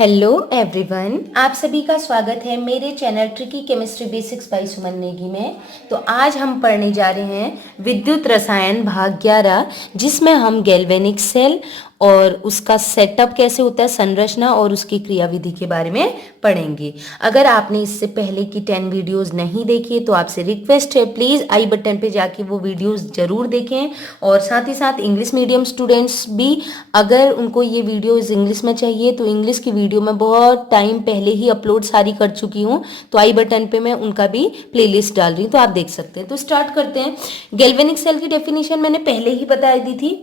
Hello everyone, आप सभी का स्वागत है मेरे channel tricky chemistry basics by Suman Negi में। तो आज हम पढ़ने जा रहे हैं विद्युत रसायन भाग 11, जिसमें हम गैल्वेनिक सेल और उसका सेटअप कैसे होता है, संरचना और उसकी क्रियाविधि के बारे में पढ़ेंगे। अगर आपने इससे पहले की 10 वीडियोस नहीं देखी है तो आपसे रिक्वेस्ट है, प्लीज़ आई बटन पे जाके वो वीडियोस जरूर देखें। और साथ ही साथ इंग्लिश मीडियम स्टूडेंट्स भी, अगर उनको ये वीडियोस इंग्लिश में चाहिए तो इंग्लिश की वीडियो मैं बहुत टाइम पहले ही अपलोड सारी कर चुकी हूँ, तो आई बटन पे मैं उनका भी प्लेलिस्ट डाल रही हूँ, तो आप देख सकते हैं। तो स्टार्ट करते हैं। गैल्वेनिक सेल की डेफिनेशन मैंने पहले ही बता दी थी,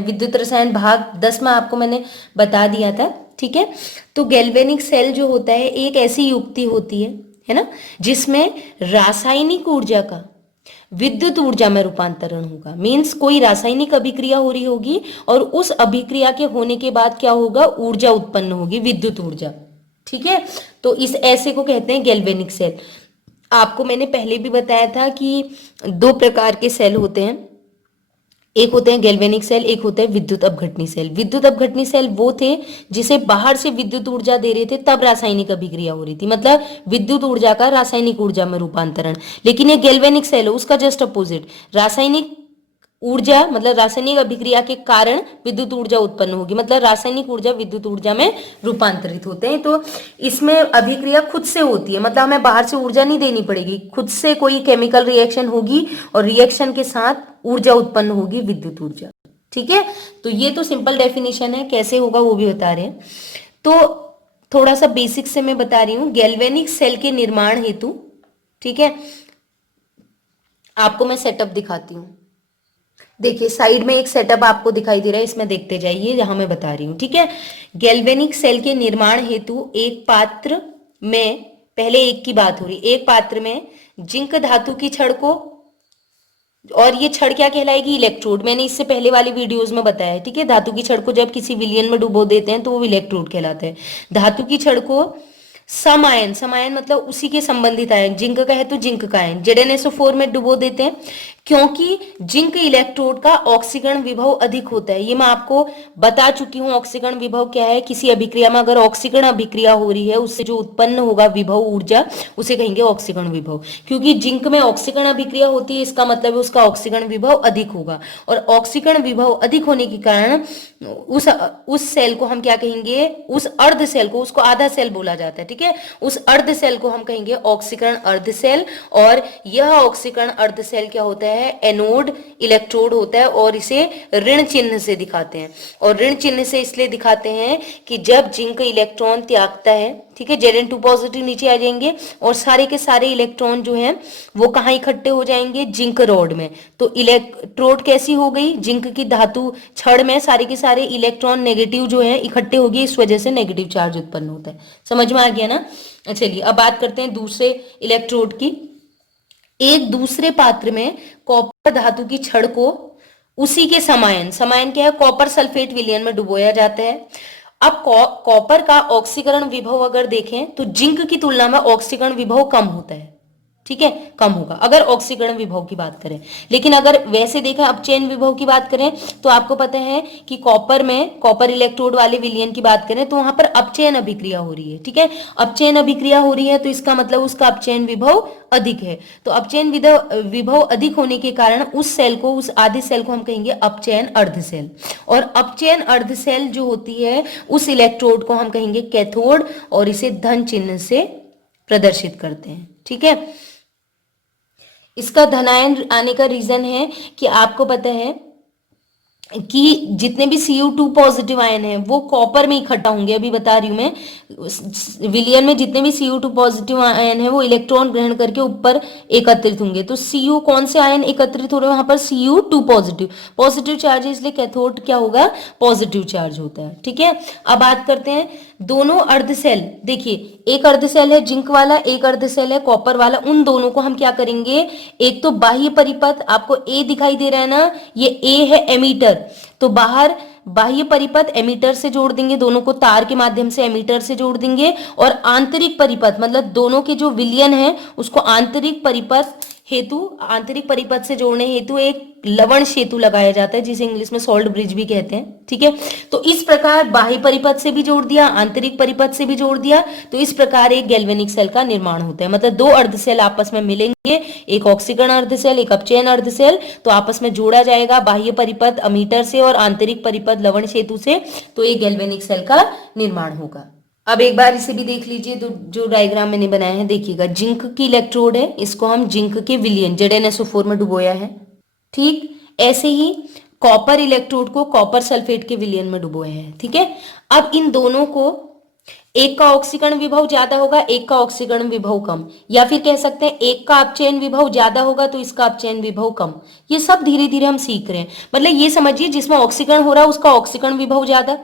विद्युत रसायन भाग 10 में आपको मैंने बता दिया था, ठीक है। तो गैल्वेनिक सेल जो होता है एक ऐसी युक्ति होती है ना, जिसमें रासायनिक ऊर्जा का विद्युत ऊर्जा में रूपांतरण होगा। मींस कोई रासायनिक अभिक्रिया हो रही होगी और उस अभिक्रिया के होने के बाद क्या होगा, ऊर्जा उत्पन्न होगी, विद्युत ऊर्जा, ठीक है। तो इस ऐसे को कहते हैं गैल्वेनिक सेल। आपको मैंने पहले भी बताया था कि दो प्रकार के सेल होते हैं, एक होते हैं गैल्वेनिक सेल, एक होता है विद्युत अपघटनी सेल। विद्युत अपघटनी सेल वो थे जिसे बाहर से विद्युत ऊर्जा दे रहे थे, तब रासायनिक अभिक्रिया हो रही थी, मतलब विद्युत ऊर्जा का रासायनिक ऊर्जा में रूपांतरण। लेकिन ये गैल्वेनिक सेल है, उसका जस्ट अपोजिट, रासायनिक ऊर्जा मतलब रासायनिक अभिक्रिया के कारण विद्युत ऊर्जा उत्पन्न होगी, मतलब रासायनिक ऊर्जा विद्युत ऊर्जा में रूपांतरित होते हैं। तो इसमें अभिक्रिया खुद से होती है, मतलब हमें बाहर से ऊर्जा नहीं देनी पड़ेगी, खुद से कोई केमिकल रिएक्शन होगी और रिएक्शन के साथ ऊर्जा उत्पन्न होगी, विद्युत ऊर्जा, ठीक है। तो ये तो सिंपल डेफिनेशन है, कैसे होगा वो भी बता रहे हैं। तो थोड़ा सा बेसिक से मैं बता रही हूँ गैल्वेनिक सेल के निर्माण हेतु, ठीक है। आपको मैं सेटअप दिखाती हूँ। देखिए साइड में एक सेटअप आपको दिखाई दे रहा है, इसमें देखते जाइए जहां मैं बता रही हूँ, ठीक है। गैल्वेनिक सेल के निर्माण हेतु एक पात्र में, पहले एक की बात हो रही, एक पात्र में जिंक धातु की छड़ को, और ये छड़ क्या कहलाएगी, इलेक्ट्रोड। मैंने इससे पहले वाली वीडियोस में बताया है, ठीक है। धातु की छड़ को जब किसी विलयन में डुबो देते हैं तो वो इलेक्ट्रोड कहलाता है। धातु की छड़ को समायन, समायन मतलब उसी के संबंधित आयन, जिंक का है तो जिंक का आयन, ZnSO4 में डुबो देते हैं, क्योंकि जिंक इलेक्ट्रोड का ऑक्सीकरण विभव अधिक होता है। ये मैं आपको बता चुकी हूँ, ऑक्सीकरण विभव क्या है। किसी अभिक्रिया में अगर ऑक्सीकरण अभिक्रिया हो रही है, उससे जो उत्पन्न होगा विभव ऊर्जा, उसे कहेंगे ऑक्सीकरण विभव। क्योंकि जिंक में ऑक्सीकरण अभिक्रिया होती है, इसका मतलब है उसका ऑक्सीकरण विभव अधिक होगा, और ऑक्सीकरण विभव अधिक होने के कारण उस सेल को हम क्या कहेंगे, उस अर्ध सेल को, उसको आधा सेल बोला जाता है, ठीक है। उस अर्ध सेल को हम कहेंगे ऑक्सीकरण अर्ध सेल। और यह ऑक्सीकरण अर्ध सेल क्या होता है, एनोड इलेक्ट्रोड होता है, और इसे ऋण चिन्ह से दिखाते हैं। और ऋण चिन्ह से इसलिए दिखाते हैं कि जब जिंक इलेक्ट्रॉन त्यागता है, ठीक है, Zn2 पॉजिटिव नीचे आ जाएंगे और सारे के सारे इलेक्ट्रॉन जो हैं वो कहाँ इकट्ठे हो जाएंगे, जिंक रॉड में। तो इलेक्ट्रोड कैसी हो गई, जिंक की धातु छड़ में सारे के सारे इलेक्ट्रॉन नेगेटिव जो है इकट्ठे हो गए, इस वजह से नेगेटिव चार्ज उत्पन्न होता है। समझ में आ गया ना। चलिए अब बात करते हैं दूसरे इलेक्ट्रोड की। एक दूसरे पात्र में कॉपर धातु की छड़ को उसी के समायन, समायन क्या है, कॉपर सल्फेट विलयन में डुबोया जाता है। अब कॉपर का ऑक्सीकरण विभव अगर देखें तो जिंक की तुलना में ऑक्सीकरण विभव कम होता है, ठीक है, कम होगा अगर ऑक्सीकरण विभव की बात करें। लेकिन अगर वैसे देखा अपचयन विभव की बात करें तो आपको पता है कि कॉपर में, कॉपर इलेक्ट्रोड वाले विलयन की बात करें तो वहां पर अपचयन अभिक्रिया हो रही है, ठीक है। अपचयन अभिक्रिया हो रही है तो इसका मतलब उसका अपचयन विभव अधिक है। तो अपचयन विभव अधिक होने के कारण उस सेल को, उस आधे सेल को हम कहेंगे अपचयन अर्ध सेल। और अपचयन अर्ध सेल जो होती है उस इलेक्ट्रोड को हम कहेंगे कैथोड, और इसे धन चिन्ह से प्रदर्शित करते हैं, ठीक है। इसका धनायन आने का रीजन है कि आपको पता है कि जितने भी Cu2 पॉजिटिव आयन है वो कॉपर में इकट्ठा होंगे, अभी बता रही हूं मैं। विलयन में जितने भी Cu2 पॉजिटिव आयन है वो इलेक्ट्रॉन ग्रहण करके ऊपर एकत्रित होंगे। तो Cu कौन से आयन एकत्रित हो रहे हैं वहां पर, Cu2 पॉजिटिव, पॉजिटिव चार्ज है, इसलिए कैथोड क्या होगा, पॉजिटिव चार्ज होता है, ठीक है। अब बात करते हैं दोनों अर्ध सेल। देखिए एक अर्ध सेल है जिंक वाला, एक अर्ध सेल है कॉपर वाला, उन दोनों को हम क्या करेंगे, एक तो बाह्य परिपथ, आपको ए दिखाई दे रहा है ना, ये ए है एमीटर, तो बाहर बाह्य परिपथ एमीटर से जोड़ देंगे, दोनों को तार के माध्यम से एमीटर से जोड़ देंगे। और आंतरिक परिपथ मतलब दोनों के जो विलयन है उसको आंतरिक परिपथ हेतु, आंतरिक परिपथ से जोड़ने हेतु एक लवण सेतु लगाया जाता है, जिसे इंग्लिश में सॉल्ट ब्रिज भी कहते हैं। ठीक है, तो इस प्रकार बाह्य परिपथ से भी जोड़ दिया, आंतरिक परिपथ से भी जोड़ दिया, तो इस प्रकार एक गैल्वेनिक सेल का निर्माण होता है। मतलब दो अर्ध सेल आपस में मिलेंगे, एक ऑक्सीकरण अर्ध सेल, एक अपचयन अर्ध सेल, तो आपस में जोड़ा जाएगा बाह्य परिपथ अमीटर से और आंतरिक परिपथ लवण सेतु से, तो एक गैल्वेनिक सेल का निर्माण होगा। अब एक बार इसे भी देख लीजिए, तो जो डायग्राम मैंने बनाया है देखिएगा, जिंक की इलेक्ट्रोड है, इसको हम जिंक के विलयन ZnSO4 में डुबोया है। ठीक, ऐसे ही कॉपर इलेक्ट्रोड को कॉपर सल्फेट के विलयन में डुबोया है। ठीक है, अब इन दोनों को, एक का ऑक्सीकरण विभव ज्यादा होगा, एक का ऑक्सीकरण विभव कम, या फिर कह सकते हैं एक का अपचयन विभव ज्यादा होगा तो इसका अपचयन विभव कम। ये सब धीरे धीरे हम सीख रहे हैं। मतलब ये समझिए, जिसमें ऑक्सीकरण हो रहा है उसका ऑक्सीकरण विभव ज्यादा,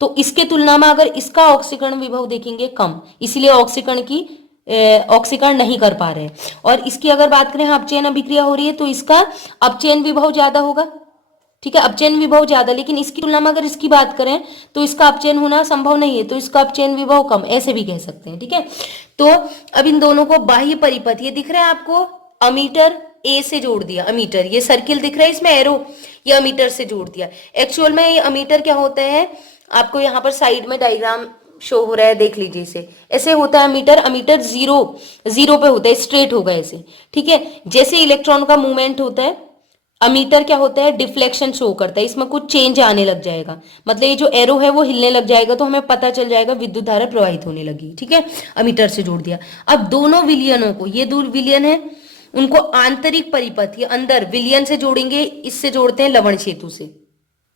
तो इसके तुलना में अगर इसका ऑक्सीकरण विभव देखेंगे कम, इसलिए ऑक्सीकरण नहीं कर पा रहे। और इसकी अगर बात करें, अपचयन अभिक्रिया हो रही है तो इसका अपचयन विभव ज्यादा होगा। ठीक है, अपचयन विभव ज्यादा, लेकिन इसकी तुलना में अगर इसकी बात करें तो इसका अपचयन होना संभव नहीं है, तो इसका अपचयन विभव कम, ऐसे भी कह सकते हैं। ठीक है, तो अब इन दोनों को बाह्य परिपथ, ये दिख रहा है आपको, अमीटर ए से जोड़ दिया, अमीटर, ये सर्किल दिख रहा है इसमें एरो, ये अमीटर से जोड़ दिया। एक्चुअल में ये अमीटर क्या होता है, आपको यहाँ पर साइड में डायग्राम शो हो रहा है, देख लीजिए इसे, ऐसे होता है अमीटर। अमीटर जीरो पे होता है, स्ट्रेट होगा ऐसे। ठीक है, जैसे इलेक्ट्रॉन का मूवमेंट होता है, अमीटर क्या होता है, डिफ्लेक्शन शो करता है, इसमें कुछ चेंज आने लग जाएगा, मतलब ये जो एरो है वो हिलने लग जाएगा, तो हमें पता चल जाएगा विद्युत धारा प्रवाहित होने लगी। ठीक है, अमीटर से जोड़ दिया। अब दोनों विलयनों को, ये दो विलयन है, उनको आंतरिक परिपथ, ये अंदर विलयन से जोड़ेंगे, इससे जोड़ते हैं लवण सेतु से।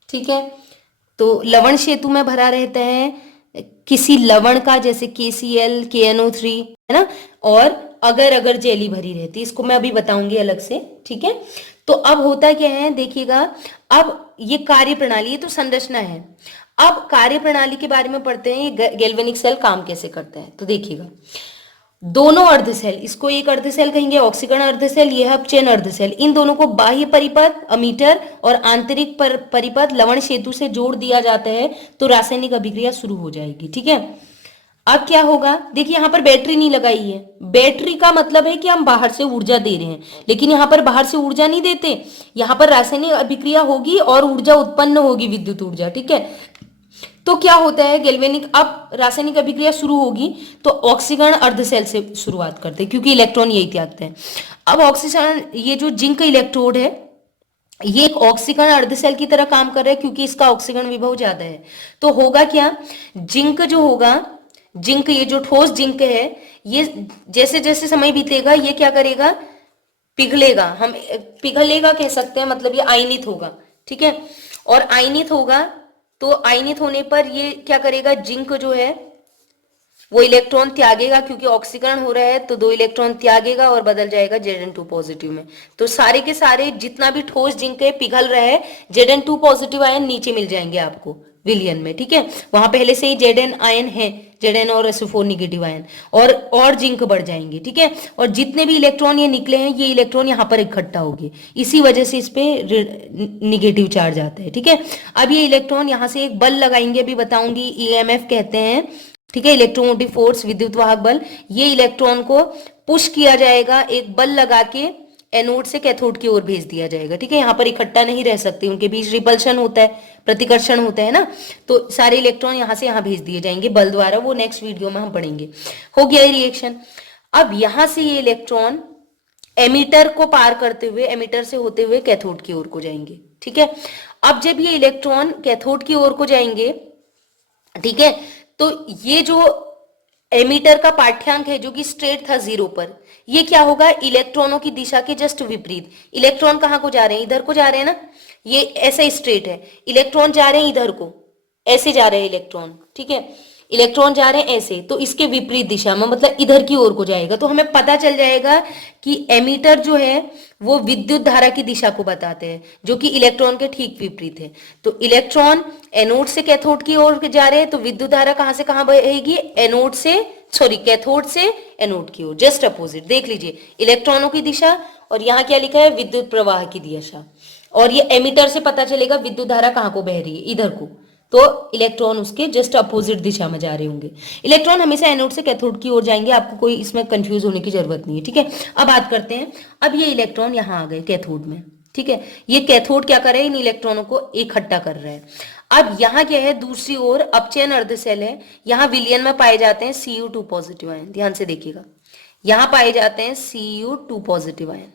ठीक है, तो लवण सेतु में भरा रहता है किसी लवण का, जैसे KCl KNO3, है ना, और अगर अगर जेली भरी रहती है, इसको मैं अभी बताऊंगी अलग से। ठीक है, तो अब होता क्या है देखिएगा, अब ये कार्य प्रणाली, ये तो संरचना है, अब कार्य प्रणाली के बारे में पढ़ते हैं, ये गैल्वेनिक सेल काम कैसे करता है। तो देखिएगा, दोनों अर्ध सेल, इसको एक अर्ध सेल कहेंगे ऑक्सीकरण अर्ध सेल, यह अपचयन अर्ध सेल, इन दोनों को बाह्य परिपथ अमीटर और आंतरिक परिपथ लवण सेतु से जोड़ दिया जाता है, तो रासायनिक अभिक्रिया शुरू हो जाएगी। ठीक है, अब क्या होगा, देखिए यहाँ पर बैटरी नहीं लगाई है, बैटरी का मतलब है कि हम बाहर से ऊर्जा दे रहे हैं, लेकिन यहाँ पर बाहर से ऊर्जा नहीं देते, यहाँ पर रासायनिक अभिक्रिया होगी और ऊर्जा उत्पन्न होगी, विद्युत ऊर्जा। ठीक है, तो क्या होता है गैल्वेनिक, अब रासायनिक अभिक्रिया शुरू होगी तो ऑक्सीकरण अर्ध सेल से शुरुआत करते हैं, क्योंकि इलेक्ट्रॉन यही त्यागते हैं। अब ऑक्सीकरण, ये जो जिंक इलेक्ट्रोड है, ये एक ऑक्सीकरण अर्ध सेल की तरह काम कर रहा है, क्योंकि इसका ऑक्सीकरण विभव ज्यादा है। तो होगा क्या, जिंक जो होगा, जिंक, ये जो ठोस जिंक है, ये जैसे जैसे समय बीतेगा ये क्या करेगा, पिघलेगा, हम पिघलेगा कह सकते हैं, मतलब ये आयनित होगा। ठीक है, और आयनित होगा, तो आयनित होने पर ये क्या करेगा, जिंक जो है वो इलेक्ट्रॉन त्यागेगा, क्योंकि ऑक्सीकरण हो रहा है, तो 2 इलेक्ट्रॉन त्यागेगा और बदल जाएगा Zn2 पॉजिटिव में। तो सारे के सारे जितना भी ठोस जिंक है पिघल रहा है, Zn2 पॉजिटिव आयन नीचे मिल जाएंगे आपको विलयन में। ठीक है, वहां पहले से ही Zn आयन है, Zn और SO4 निगेटिव आयन, और जिंक बढ़ जाएंगे। ठीक है, और जितने भी इलेक्ट्रॉन ये निकले हैं, ये इलेक्ट्रॉन यहाँ पर इकट्ठा होंगे, इसी वजह से इस पे निगेटिव चार्ज आता है। ठीक है, अब ये इलेक्ट्रॉन यहाँ से एक बल लगाएंगे, अभी बताऊंगी, EMF कहते हैं। ठीक है, इलेक्ट्रोमोटिव फोर्स, विद्युत वाहक बल, ये इलेक्ट्रॉन को पुश किया जाएगा, एक बल लगा के एनोड से कैथोड की ओर भेज दिया जाएगा। ठीक है, यहाँ पर इकट्ठा नहीं रह सकते, उनके बीच रिपल्शन होता है, प्रतिकर्षण होता है ना, तो सारे इलेक्ट्रॉन यहाँ से यहाँ भेज दिए जाएंगे बल द्वारा, वो नेक्स्ट वीडियो में हम पढ़ेंगे। हो गया ये रिएक्शन। अब यहाँ से ये इलेक्ट्रॉन एमीटर को पार करते हुए, एमीटर से होते हुए कैथोड की ओर को जाएंगे। ठीक है, अब जब ये इलेक्ट्रॉन कैथोड की ओर को जाएंगे, ठीक है, तो ये जो एमीटर का पाठ्यांक है जो कि स्ट्रेट था 0 पर, ये क्या होगा, इलेक्ट्रॉनों की दिशा के जस्ट विपरीत। इलेक्ट्रॉन कहाँ को जा रहे हैं, इधर को जा रहे हैं ना, ये ऐसा स्ट्रेट है, इलेक्ट्रॉन जा रहे हैं इधर को, ऐसे जा रहे हैं इलेक्ट्रॉन। ठीक है, इलेक्ट्रॉन जा रहे हैं ऐसे, तो इसके विपरीत दिशा में, मतलब इधर की ओर को जाएगा, तो हमें पता चल जाएगा कि एमीटर जो है वो विद्युत धारा की दिशा को बताते हैं, जो कि इलेक्ट्रॉन के ठीक विपरीत है। तो इलेक्ट्रॉन एनोड से कैथोड की ओर जा रहे हैं, तो विद्युत धारा कहां से कहां बहेगी, कैथोड से एनोड की ओर, जस्ट अपोजिट। देख लीजिए, इलेक्ट्रॉनों की दिशा, और यहाँ क्या लिखा है, विद्युत प्रवाह की दिशा, और ये एमीटर से पता चलेगा विद्युत धारा कहाँ को बह रही है, इधर को। तो इलेक्ट्रॉन उसके जस्ट अपोजिट दिशा में जा रहे होंगे। इलेक्ट्रॉन हमेशा एनोड से कैथोड की ओर जाएंगे, आपको कोई इसमें कंफ्यूज होने की जरूरत नहीं है, ठीक है। अब बात करते हैं, अब ये इलेक्ट्रॉन यहाँ आ गए कैथोड में, ठीक है। ये कैथोड क्या कर रहे हैं, इन इलेक्ट्रॉनों को इकट्ठा कर रहे हैं। अब यहाँ क्या है, दूसरी ओर अपचयन अर्धशैल है, यहाँ विलयन में पाए जाते हैं Cu2 पॉजिटिव आयन, ध्यान से देखिएगा, यहाँ पाए जाते हैं Cu2 पॉजिटिव आयन।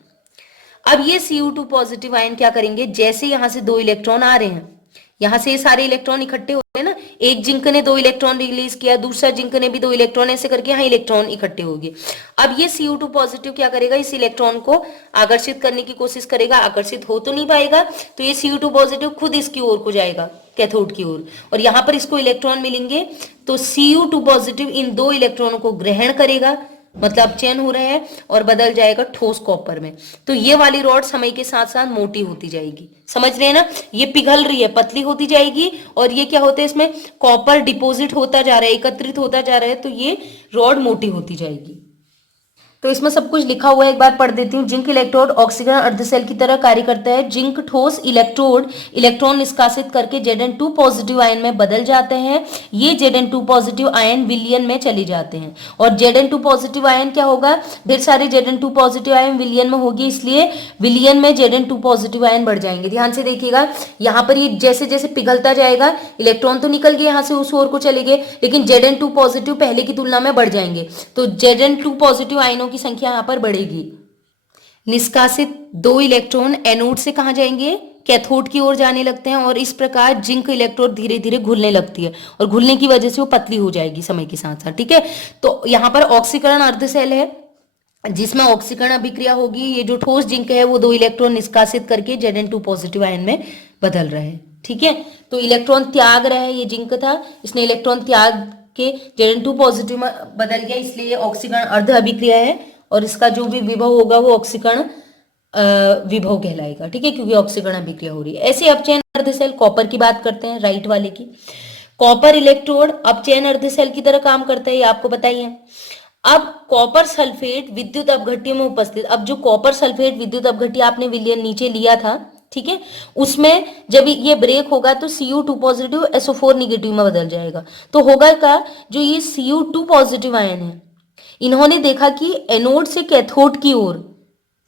अब ये Cu2 पॉजिटिव आयन क्या करेंगे, जैसे यहां से दो इलेक्ट्रॉन आ रहे हैं, यहां से ये सारे इलेक्ट्रॉन इकट्ठे हो रहे हैं ना, एक जिंक ने दो इलेक्ट्रॉन रिलीज किया, दूसरा जिंक ने भी दो इलेक्ट्रॉन, ऐसे करके यहाँ इलेक्ट्रॉन इकट्ठे हो गए। अब ये Cu2 पॉजिटिव क्या करेगा, इस इलेक्ट्रॉन को आकर्षित करने की कोशिश करेगा, आकर्षित हो तो नहीं पाएगा, तो ये Cu2 पॉजिटिव खुद इसकी ओर को जाएगा, कैथोड की ओर, और यहाँ पर इसको इलेक्ट्रॉन मिलेंगे, तो Cu2 पॉजिटिव इन दो इलेक्ट्रॉनों को ग्रहण करेगा, मतलब अपचयन हो रहा है, और बदल जाएगा ठोस कॉपर में। तो ये वाली रॉड समय के साथ साथ मोटी होती जाएगी, समझ रहे हैं ना, ये पिघल रही है, पतली होती जाएगी, और ये क्या होता है, इसमें कॉपर डिपॉजिट होता जा रहा है, एकत्रित होता जा रहा है, तो ये रॉड मोटी होती जाएगी। तो इसमें सब कुछ लिखा हुआ है, एक बार पढ़ देती हूँ। जिंक इलेक्ट्रोड ऑक्सीकरण अर्धसेल की तरह कार्य करता है। जिंक ठोस इलेक्ट्रोड इलेक्ट्रॉन निष्कासित करके Zn2 पॉजिटिव आयन में बदल जाते हैं। ये Zn2 पॉजिटिव आयन विलयन में चले जाते हैं, और Zn2 पॉजिटिव आयन क्या होगा, ढेर सारे Zn2 पॉजिटिव आयन विलयन में होगी, इसलिए विलयन में Zn2 पॉजिटिव आयन बढ़ जाएंगे। ध्यान से देखिएगा, यहाँ पर ये जैसे जैसे पिघलता जाएगा, इलेक्ट्रॉन तो निकल गए यहाँ से उस ओर को चले गए, लेकिन Zn2 पॉजिटिव पहले की तुलना में बढ़ जाएंगे, तो Zn2 पॉजिटिव आयनों की संख्या यहां पर बढ़ेगी। निष्कासित दो इलेक्ट्रॉन एनोड से कहां जाएंगे, कैथोड की ओर जाने लगते हैं, और इस प्रकार जिंक इलेक्ट्रोड धीरे धीरे घुलने लगती है, और घुलने की वजह से वो पतली हो जाएगी समय के साथ साथ, ठीक है। तो यहां पर ऑक्सीकरण अर्धसेल है, जिसमें ऑक्सीकरण अभिक्रिया होगी, ये जो ठोस जिंक है वो दो इलेक्ट्रॉन निष्कासित करके Zn2 पॉजिटिव आयन में बदल रहे हैं, ठीक है। तो इलेक्ट्रॉन त्याग रहा है, ये जिंक था, इसने इलेक्ट्रॉन त्याग के Zn2 पॉजिटिव में बदल गया, इसलिए ऑक्सीकरण अर्ध अभिक्रिया है, और इसका जो भी विभव होगा वो ऑक्सीकरण विभव कहलाएगा, ठीक है, क्योंकि ऑक्सीकरण अभिक्रिया हो रही है। ऐसे अपचयन अर्धसेल, कॉपर की बात करते हैं, राइट वाले की। कॉपर इलेक्ट्रोड अपचयन अर्धसेल की तरह काम करता है, ये आपको पता ही है। अब कॉपर सल्फेट विद्युत अपघट्य में उपस्थित, अब जो कॉपर सल्फेट विद्युत अपघट्य आपने विलयन नीचे लिया था, ठीक है, उसमें जब ये ब्रेक होगा तो Cu2 पॉजिटिव SO4 निगेटिव में बदल जाएगा। तो होगा क्या, जो ये Cu2 पॉजिटिव आयन है, इन्होंने देखा कि एनोड से कैथोड की ओर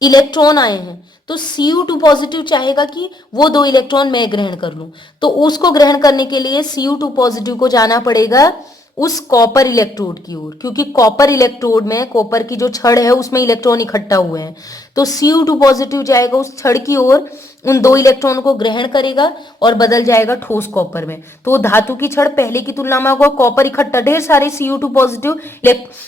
इलेक्ट्रॉन आए हैं, तो Cu2 पॉजिटिव चाहेगा कि वो दो इलेक्ट्रॉन मैं ग्रहण कर लूं, तो उसको ग्रहण करने के लिए Cu2 पॉजिटिव को जाना पड़ेगा उस कॉपर इलेक्ट्रोड की ओर, क्योंकि कॉपर इलेक्ट्रोड में कॉपर की जो छड़ है उसमें इलेक्ट्रॉन इकट्ठा हुए हैं, तो Cu2 पॉजिटिव जाएगा उस छड़ की ओर, उन दो इलेक्ट्रॉनों को ग्रहण करेगा और बदल जाएगा ठोस कॉपर में। तो धातु की छड़ पहले की तुलना में होगा, कॉपर इकट्ठा, ढेर सारे Cu2 पॉजिटिव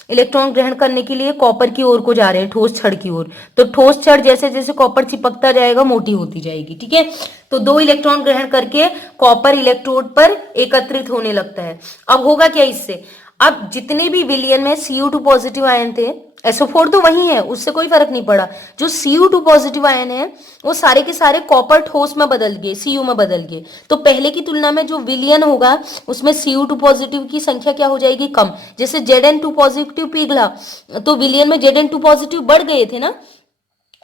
इलेक्ट्रॉन ग्रहण करने के लिए कॉपर की ओर को जा रहे हैं, ठोस छड़ की ओर। तो ठोस छड़ जैसे जैसे कॉपर चिपकता जाएगा मोटी होती जाएगी, ठीक है। तो दो इलेक्ट्रॉन ग्रहण करके कॉपर इलेक्ट्रोड पर एकत्रित होने लगता है। अब होगा क्या इससे, अब जितने भी विलयन में Cu2 पॉजिटिव आयन थे, SO4 तो वही है, उससे कोई फर्क नहीं पड़ा, जो Cu2 पॉजिटिव आयन है वो सारे के सारे कॉपर ठोस में बदल गए, Cu में बदल गए। तो पहले की तुलना में जो विलयन होगा उसमें Cu2 पॉजिटिव की संख्या क्या हो जाएगी, कम। जैसे Zn2 पॉजिटिव पिघला तो विलयन में Zn2 पॉजिटिव बढ़ गए थे ना,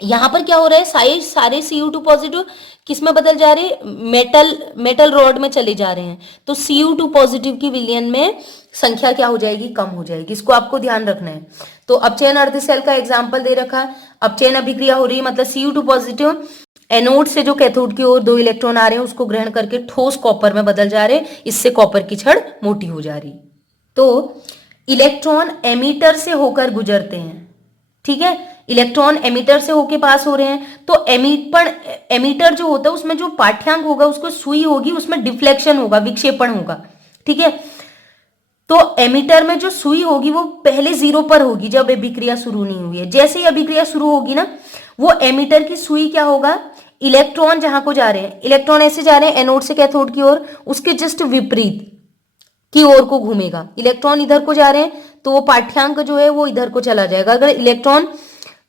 यहां पर क्या हो रहा है, सारे Cu2 पॉजिटिव किस में बदल जा रहे हैं, मेटल रॉड में चले जा रहे हैं, तो Cu2 पॉजिटिव की विलयन में संख्या क्या हो जाएगी, कम हो जाएगी। इसको आपको ध्यान रखना है। तो अपचयन अर्धसेल का एग्जांपल दे रखा, अपचयन अभिक्रिया हो रही है, मतलब Cu2 पॉजिटिव एनोड से जो कैथोड की ओर दो इलेक्ट्रॉन आ रहे हैं उसको ग्रहण करके ठोस कॉपर में बदल जा रहे हैं, इससे कॉपर की छड़ मोटी हो जा रही। तो इलेक्ट्रॉन एमीटर से होकर गुजरते हैं, ठीक है, इलेक्ट्रॉन एमीटर से होके पास हो रहे हैं, तो एमीटर जो होता है उसमें जो पाठ्यांक होगा उसको सुई होगी, उसमें डिफ्लेक्शन होगा, विक्षेपण होगा, ठीक है। तो एमीटर में जो सुई होगी वो पहले 0 पर होगी जब अभिक्रिया शुरू नहीं हुई है। जैसे ही अभिक्रिया शुरू होगी ना, वो एमीटर की सुई क्या होगा, इलेक्ट्रॉन जहां को जा रहे हैं, इलेक्ट्रॉन ऐसे जा रहे हैं एनोड से कैथोड की ओर, उसके जस्ट विपरीत की ओर को घूमेगा। इलेक्ट्रॉन इधर को जा रहे हैं तो वो पाठ्यांक जो है वो इधर को चला जाएगा। अगर इलेक्ट्रॉन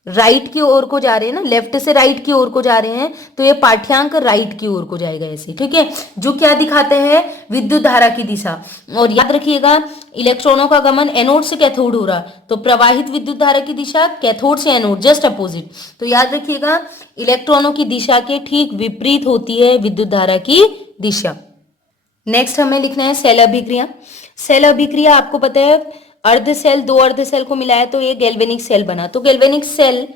राइट की ओर को जा रहे हैं ना, लेफ्ट से राइट की ओर को जा रहे हैं, तो ये पाठ्यांक राइट की ओर को जाएगा ऐसे, ठीक है, जो क्या दिखाते हैं, विद्युत धारा की दिशा। और याद रखिएगा, इलेक्ट्रॉनों का गमन एनोड से कैथोड हो रहा, तो प्रवाहित विद्युत धारा की दिशा कैथोड से एनोड जस्ट अपोजिट। तो याद रखिएगा, इलेक्ट्रॉनों की दिशा के ठीक विपरीत होती है विद्युत धारा की दिशा। नेक्स्ट हमें लिखना है सेल अभिक्रिया। सेल अभिक्रिया आपको पता है अर्ध सेल, दो अर्ध सेल को मिलाया तो ये गैल्वेनिक सेल बना। तो गैल्वेनिक सेल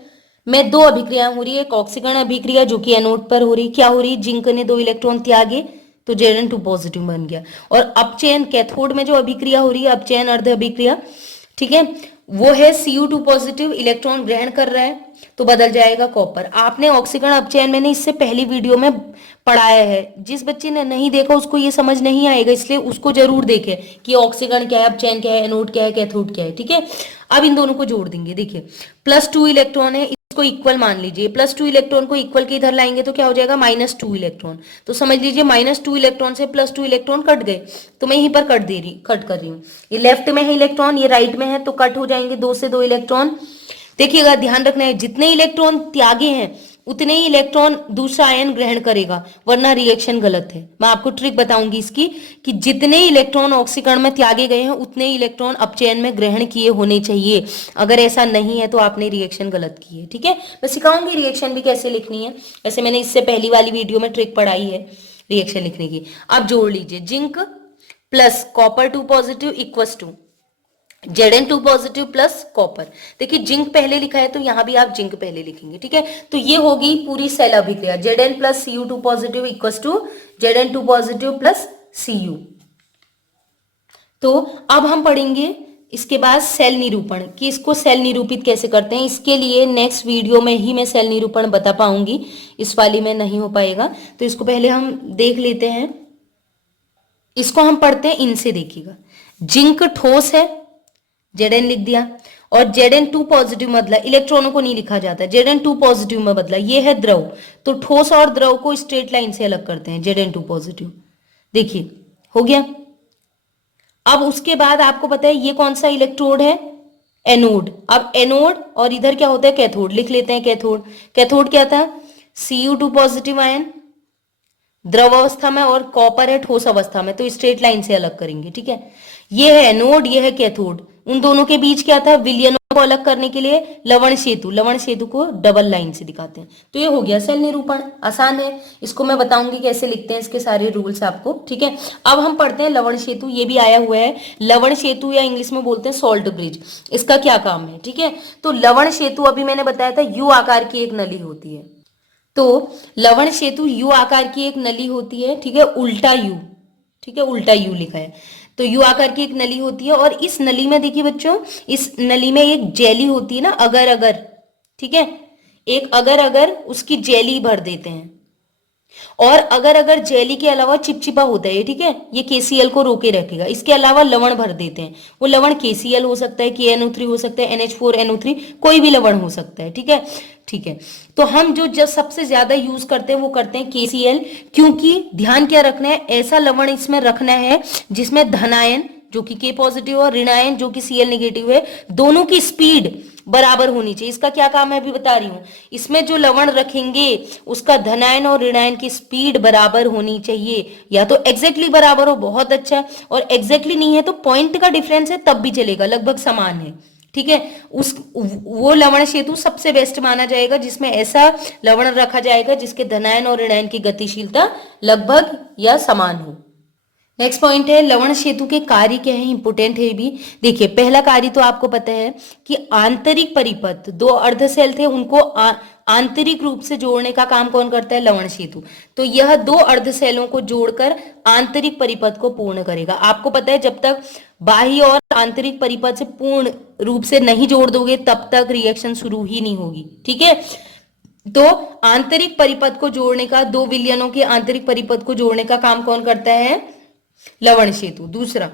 में दो अभिक्रियाएं हो रही है, एक ऑक्सीकरण अभिक्रिया जो कि एनोड पर हो रही, क्या हो रही, जिंक ने 2 इलेक्ट्रॉन त्यागे तो Zn2 पॉजिटिव बन गया। और अपचयन कैथोड में जो अभिक्रिया हो रही है, अपचयन अर्ध अभिक्रिया, ठीक है, वो है Cu2 पॉजिटिव इलेक्ट्रॉन ग्रहण कर रहा है तो बदल जाएगा कॉपर। आपने ऑक्सीकरण अपचयन मैंने इससे पहली वीडियो में पढ़ाया है, जिस बच्चे ने नहीं देखा उसको ये समझ नहीं आएगा, इसलिए उसको जरूर देखें कि ऑक्सीकरण क्या है, अपचयन क्या है, एनोड क्या है, कैथोड क्या है, ठीक है। अब इन दोनों को जोड़ देंगे। देखिए +2 इलेक्ट्रॉन है, इसको इक्वल मान लीजिए, +2 इलेक्ट्रॉन को इक्वल के इधर लाएंगे तो क्या हो जाएगा, -2 इलेक्ट्रॉन। तो समझ लीजिए -2 इलेक्ट्रॉन से +2 इलेक्ट्रॉन कट गए, तो मैं यहीं पर कट कर रही हूँ। ये लेफ्ट में है इलेक्ट्रॉन, ये राइट में है, तो कट हो जाएंगे 2 से 2 इलेक्ट्रॉन। देखिएगा, ध्यान रखना है, जितने इलेक्ट्रॉन त्यागे हैं उतने ही इलेक्ट्रॉन दूसरा आयन ग्रहण करेगा, वरना रिएक्शन गलत है। मैं आपको ट्रिक बताऊंगी इसकी कि जितने इलेक्ट्रॉन ऑक्सीकरण में त्यागे गए हैं उतने ही इलेक्ट्रॉन अपचयन में ग्रहण किए होने चाहिए। अगर ऐसा नहीं है तो आपने रिएक्शन गलत की है, ठीक है। मैं सिखाऊंगी रिएक्शन भी कैसे लिखनी है, वैसे मैंने इससे पहली वाली वीडियो में ट्रिक पढ़ाई है रिएक्शन लिखने की। अब जोड़ लीजिए, zinc plus copper 2 positive equals to Zn2 positive plus copper. देखिए जिंक पहले लिखा है तो यहां भी आप जिंक पहले लिखेंगे, ठीक है। तो ये होगी पूरी सेल अभिक्रिया, Zn plus Cu2 positive equals to Zn2 positive plus Cu। तो अब हम पढ़ेंगे इसके बाद सेल निरूपण, कि इसको सेल निरूपित कैसे करते हैं। इसके लिए नेक्स्ट वीडियो में ही मैं सेल निरूपण बता पाऊंगी, इस वाली में नहीं हो पाएगा। तो इसको पहले हम देख लेते हैं, इसको हम पढ़ते हैं इनसे। देखिएगा, जिंक ठोस है, Zn लिख दिया, और Zn2 पॉजिटिव में बदला, इलेक्ट्रॉनों को नहीं लिखा जाता, Zn2 पॉजिटिव में बदला, ये है द्रव। तो ठोस और द्रव को स्ट्रेट लाइन से अलग करते हैं, Zn2 पॉजिटिव। देखिए हो गया। अब उसके बाद आपको पता है ये कौन सा इलेक्ट्रोड है, एनोड। अब एनोड और इधर क्या होता है, कैथोड, लिख लेते हैं कैथोड। कैथोड क्या था, Cu2 पॉजिटिव आयन द्रव अवस्था में और कॉपर है ठोस अवस्था में, तो स्ट्रेट लाइन से अलग करेंगे, ठीक है। ये है एनोड, ये है कैथोड। उन दोनों के बीच क्या था, विलयनों को अलग करने के लिए लवण सेतु को डबल लाइन से दिखाते हैं। तो ये हो गया सेल निरूपण, आसान है। इसको मैं बताऊंगी कैसे लिखते हैं, इसके सारे रूल्स आपको, ठीक है। अब हम पढ़ते हैं लवण सेतु, ये भी आया हुआ है लवण सेतु, या इंग्लिश में बोलते हैं सॉल्ट ब्रिज। इसका क्या काम है, ठीक है। तो लवण सेतु अभी मैंने बताया था यू आकार की एक नली होती है। तो लवण सेतु यू आकार की एक नली होती है, ठीक है, उल्टा यू, ठीक है, उल्टा यू लिखा है। तो यू आकार की एक नली होती है, और इस नली में देखिए बच्चों, इस नली में एक जेली होती है ना, अगर अगर, ठीक है, एक अगर अगर उसकी जेली भर देते हैं। और अगर अगर जेली के अलावा चिपचिपा होता है, ठीक है, ये KCl को रोके रखेगा। इसके अलावा लवण भर देते हैं, वो लवण KCl हो सकता है, KNO3 हो सकता है, NH4NO3, कोई भी लवण हो सकता है, ठीक है, ठीक है। तो हम जो सबसे ज्यादा यूज करते हैं वो करते हैं KCl, क्योंकि ध्यान क्या रखना है, ऐसा लवण इसमें रखना है जिसमें धनायन जो कि K पॉजिटिव और ऋणायन जो कि Cl नेगेटिव है, दोनों की स्पीड बराबर होनी चाहिए। इसका क्या काम है अभी बता रही हूं। इसमें जो लवण रखेंगे उसका धनायन और ऋणायन की स्पीड बराबर होनी चाहिए, या तो एग्जैक्टली बराबर हो, बहुत अच्छा, और एग्जैक्टली नहीं है तो पॉइंट का डिफरेंस है तब भी चलेगा, लगभग समान है, ठीक है। वो लवण सेतु सबसे बेस्ट माना जाएगा जिसमें ऐसा लवण रखा जाएगा जिसके धनायन और ऋणायन की गतिशीलता लगभग या समान हो। नेक्स्ट पॉइंट है लवण सेतु के कार्य क्या है, इंपोर्टेंट है भी। देखिए पहला कार्य तो आपको पता है कि आंतरिक परिपथ, दो अर्धसेल थे उनको आंतरिक रूप से जोड़ने का काम कौन करता है, लवण सेतु। तो यह दो अर्धसेलों को जोड़कर आंतरिक परिपथ को पूर्ण करेगा। आपको पता है जब तक बाह्य और आंतरिक परिपथ से पूर्ण रूप से नहीं जोड़ दोगे तब तक रिएक्शन शुरू ही नहीं होगी, ठीक है। तो आंतरिक परिपथ को जोड़ने का, दो विलयनों के आंतरिक परिपथ को जोड़ने का काम कौन करता है, लवण सेतु। दूसरा,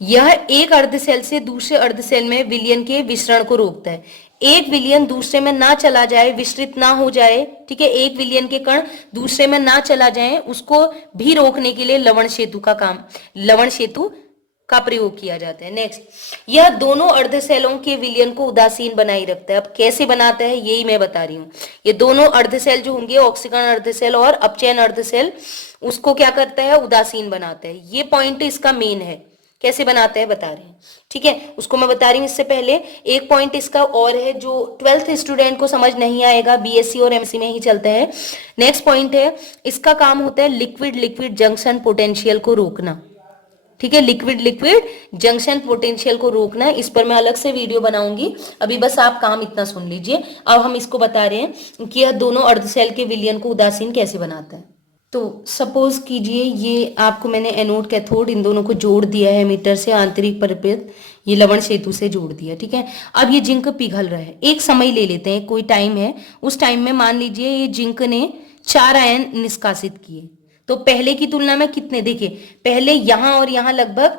यह एक अर्धसेल से दूसरे अर्धसेल में विलयन के विसरण को रोकता है। एक विलयन दूसरे में ना चला जाए, विस्तृत ना हो जाए, ठीक है, एक विलयन के कण दूसरे में ना चला जाए, उसको भी रोकने के लिए लवण सेतु का प्रयोग किया जाता है। नेक्स्ट, यह दोनों अर्धसेलों के विलयन को उदासीन बनाए रखता है। अब कैसे बनाता है यही मैं बता रही हूँ। ये दोनों अर्धसेल जो होंगे, ऑक्सीकरण अर्धसेल और अपचयन अर्धसेल, उसको क्या करता है, उदासीन बनाता है। ये पॉइंट इसका मेन है, कैसे बनाते हैं बता रहे हैं, ठीक है, उसको मैं बता रही हूँ। इससे पहले एक पॉइंट इसका और है जो 12th स्टूडेंट को समझ नहीं आएगा, बीएससी और एमएससी में ही चलता है। नेक्स्ट पॉइंट है, इसका काम होता है लिक्विड लिक्विड जंक्शन पोटेंशियल को रोकना, ठीक है, लिक्विड लिक्विड जंक्शन पोटेंशियल को रोकना। इस पर मैं अलग से वीडियो बनाऊंगी, अभी बस आप काम इतना सुन लीजिए। अब हम इसको बता रहे हैं कि यह दोनों अर्धशैल के विलयन को उदासीन कैसे बनाता है। तो सपोज कीजिए ये आपको मैंने एनोड कैथोड इन दोनों को जोड़ दिया है मीटर से, आंतरिक परिपथ ये लवण सेतु से जोड़ दिया, ठीक है। अब ये जिंक पिघल रहा है, एक समय ले लेते हैं, कोई टाइम है, उस टाइम में मान लीजिए ये जिंक ने 4 आयन निष्कासित किए। तो पहले की तुलना में कितने, देखिए पहले यहां और यहां लगभग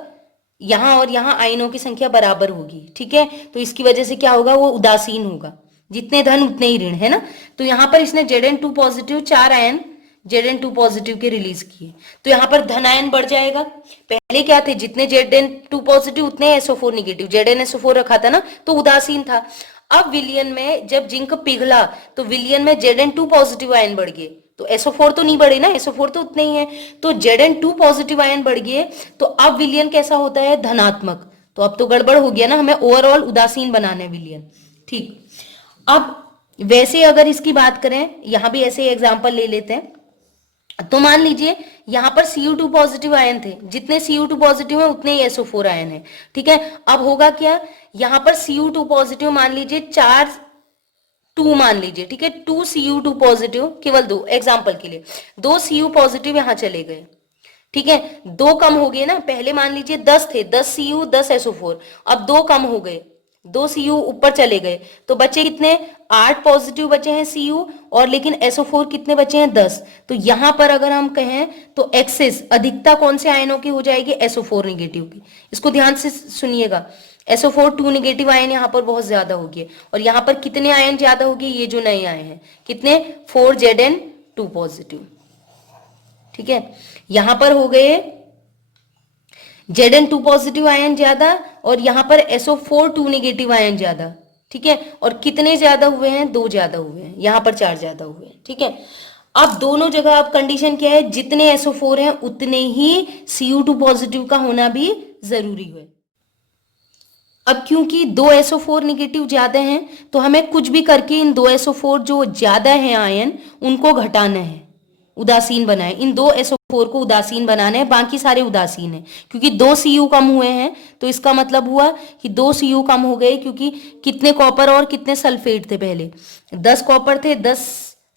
यहां और यहां आयनों की संख्या बराबर होगी, ठीक है। तो इसकी वजह से क्या होगा, वो उदासीन होगा, जितने धन उतने ही ऋण, है ना। तो यहां पर इसने Zn2 positive 4 ion Zn2 positive के रिलीज किए, तो यहाँ पर धन आयन बढ़ जाएगा। पहले क्या थे, जितने Zn2 पॉजिटिव उतने SO4 निगेटिव, ZnSO4 रखा था ना, तो उदासीन था। अब विलयन में जब जिंक पिघला तो विलयन में Zn2 पॉजिटिव आयन बढ़ गए, तो SO4 तो नहीं बढ़े ना, SO4 तो उतने ही है, तो Zn2 पॉजिटिव आयन बढ़ गए। तो अब विलयन कैसा होता है, धनात्मक। तो अब तो गड़बड़ हो गया ना, हमें ओवरऑल उदासीन बनाना है विलयन, ठीक। अब वैसे अगर इसकी बात करें, यहां भी ऐसे एग्जांपल ले लेते हैं। तो मान लीजिए यहां पर Cu2 पॉजिटिव आयन थे, जितने Cu2 पॉजिटिव है उतने ही SO4 आयन है, ठीक है। अब होगा क्या, यहां पर Cu2 पॉजिटिव मान लीजिए 4 2 मान लीजिए, ठीक है, 2 Cu2 पॉजिटिव, केवल 2 एग्जांपल के लिए 2 Cu पॉजिटिव यहां चले गए, ठीक है, 2 कम हो गए ना। पहले मान लीजिए 10 थे, 10 Cu 10 SO4, अब 2 कम हो गए, 2 Cu ऊपर चले गए, तो बचे कितने, 8 पॉजिटिव बचे हैं Cu, और लेकिन SO4 कितने बचे हैं, 10। तो यहां पर अगर हम कहें तो एक्सेस अधिकता कौन से आयनों की हो जाएगी, SO4 निगेटिव की। इसको ध्यान से सुनिएगा, SO4 2 निगेटिव आयन यहाँ पर बहुत ज्यादा होगी, और यहाँ पर कितने आयन ज्यादा होगी, ये जो नए आए हैं कितने, 4 Zn2 पॉजिटिव, ठीक है। यहां पर हो गए Zn2 पॉजिटिव आयन ज्यादा, और यहां पर SO4 2 निगेटिव आयन ज्यादा, ठीक है। और कितने ज्यादा हुए हैं, 2 ज्यादा हुए हैं, यहां पर 4 ज्यादा हुए हैं, ठीक है। अब दोनों जगह अब कंडीशन क्या है, जितने SO4 हैं उतने ही Cu2 पॉजिटिव का होना भी जरूरी है। अब क्योंकि 2 SO4 निगेटिव ज्यादा हैं, तो हमें कुछ भी करके इन 2 SO4 जो ज्यादा हैं आयन उनको घटाना है, उदासीन बनाए, इन 2 SO4 को उदासीन बनाना है, बाकी सारे उदासीन है। क्योंकि 2 Cu कम हुए हैं तो इसका मतलब हुआ कि 2 Cu कम हो गए, क्योंकि कितने कॉपर और कितने सल्फेट थे, पहले 10 कॉपर थे, 10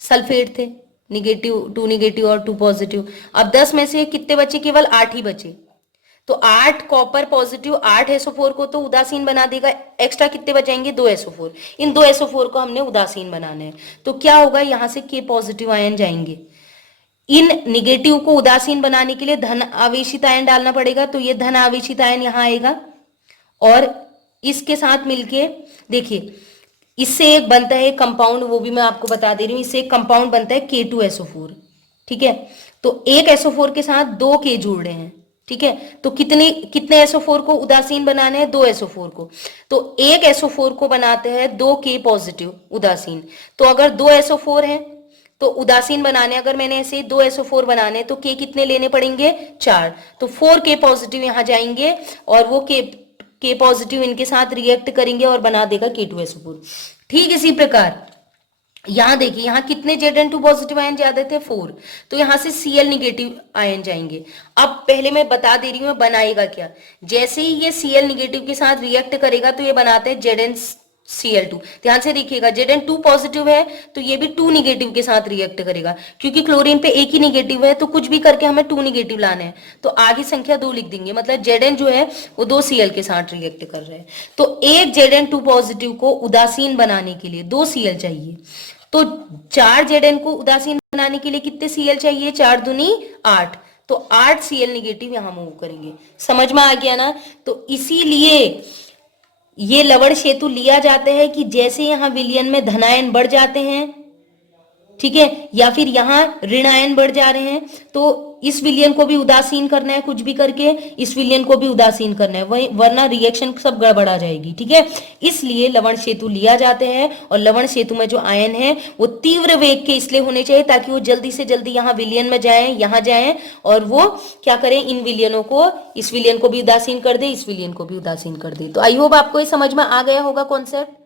सल्फेट थे, निगेटिव 2 निगेटिव और 2 पॉजिटिव। अब 10 में से कितने बचे, केवल 8 ही बचे, तो 8 कॉपर पॉजिटिव 8 SO4 को तो उदासीन बना देगा, एक्स्ट्रा कितने बचेंगे, 2 SO4। इन 2 SO4 को हमने उदासीन बनाना है, तो क्या होगा, यहां से K पॉजिटिव आयन जाएंगे। इन निगेटिव को उदासीन बनाने के लिए धन आवेशित आयन डालना पड़ेगा, तो ये धन आवेशित आयन यहां आएगा, और इसके साथ मिलके देखिए इससे एक बनता है कंपाउंड, वो भी मैं आपको बता दे रही हूं, इससे एक कंपाउंड बनता है K2SO4, ठीक है। तो एक SO4 के साथ 2 K जोड़ रहे हैं, ठीक है। तो कितने SO4 को उदासीन बनाने हैं, 2 SO4 को, तो एक SO4 को बनाते हैं 2 K पॉजिटिव उदासीन। तो अगर 2 SO4 है तो उदासीन बनाने, अगर मैंने ऐसे 2 SO4 बनाने तो K कितने लेने पड़ेंगे, 4, तो 4 K पॉजिटिव यहां जाएंगे, और वो K पॉजिटिव इनके साथ रिएक्ट करेंगे और बना देगा K2SO4। ठीक इसी प्रकार यहां देखिए, यहां कितने Zn2 पॉजिटिव आयन ज्यादा थे, 4, तो यहां से Cl निगेटिव आयन जाएंगे। अब पहले मैं बता दे रही हूं बनाएगा क्या, जैसे ही ये Cl निगेटिव के साथ रिएक्ट करेगा तो ये बनाते हैं ZnCl2। ध्यान से देखिएगा, Zn2 पॉजिटिव है तो ये भी 2 निगेटिव के साथ रिएक्ट करेगा, क्योंकि क्लोरीन पे एक ही निगेटिव है, तो कुछ भी करके हमें 2 निगेटिव लाना है, तो आगे संख्या 2 लिख देंगे, मतलब Zn जो है वो 2 Cl के साथ रिएक्ट कर रहे हैं। तो एक Zn2 पॉजिटिव को उदासीन बनाने के लिए 2 Cl चाहिए, तो 4 Zn को उदासीन बनाने के लिए कितने Cl चाहिए, 4 दूनी 8, तो 8 Cl निगेटिव यहां मूव करेंगे। समझ में आ गया ना। तो इसीलिए ये लवण सेतु लिया जाता है कि जैसे यहां विलयन में धनायन बढ़ जाते हैं, ठीक है, या फिर यहाँ ऋण आयन बढ़ जा रहे हैं तो इस विलयन को भी उदासीन करना है, कुछ भी करके इस विलयन को भी उदासीन करना है, वही वरना रिएक्शन सब गड़बड़ा जाएगी। ठीक है, इसलिए लवण सेतु लिया जाते हैं और लवण सेतु में जो आयन है वो तीव्र वेग के इसलिए होने चाहिए ताकि वो जल्दी से जल्दी यहाँ विलयन में जाए, यहाँ जाए और वो क्या करें, इन विलयनों को, इस विलयन को भी उदासीन कर दे, इस विलयन को भी उदासीन कर दे। तो आई होप आपको ये समझ में आ गया होगा कॉन्सेप्ट।